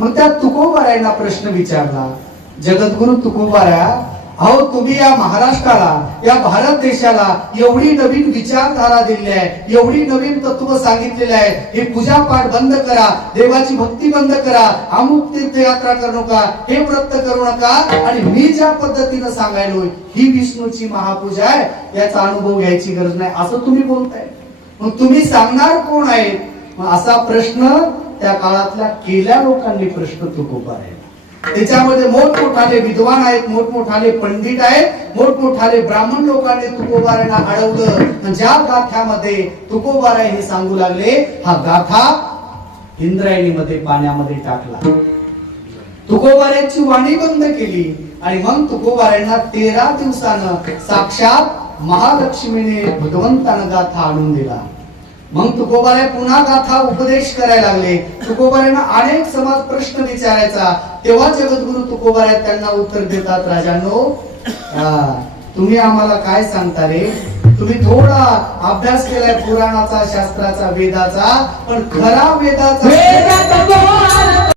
मग त्या तुकोबारायांना प्रश्न विचारला, जगद्गुरु तुकोबारा, अहो तुम्ही या महाराष्ट्राला, या भारत देशाला एवढी नवीन विचारधारा दिली आहे, एवढी नवीन तत्व सांगितलेले आहे, हे पूजा पाठ बंद करा, देवाची भक्ती बंद करा, अमुक तीर्थयात्रा करू नका, हे व्रत करू नका, आणि मी ज्या पद्धतीनं सांगायलोय ही विष्णूची महापूजा आहे, याचा अनुभव घ्यायची गरज नाही असं तुम्ही बोलताय. मग तुम्ही सांगणार कोण आहेत? मग असा प्रश्न त्या काळातल्या केल्या लोकांनी प्रश्न तुकोबारायला. त्याच्यामध्ये मोठमोठाले विद्वान आहेत, मोठमोठाले पंडित आहेत, मोठमोठाले ब्राह्मण लोकांनी तुकोबारायला अडवलं. ज्या गाथ्यामध्ये तुकोबाराय हे सांगू लागले, हा गाथा इंद्रायणीमध्ये पाण्यामध्ये टाकला, तुकोबारायची वाणी बंद केली, आणि मग तुकोबारायांना 13 दिवसानं साक्षात महालक्ष्मीने भगवंतानं गाथा आणून दिला. मग तुकोबाराय पुन्हा गाथा उपदेश करायला लागले. तुकोबारायांना अनेक समाज प्रश्न विचारायचा, तेव्हा जगद्गुरु तुकोबाराय त्यांना उत्तर देतात, राजांनो तुम्ही आम्हाला काय सांगता रे? तुम्ही थोडा अभ्यास केलाय पुराणाचा, शास्त्राचा, वेदाचा, पण खरा वेदाचा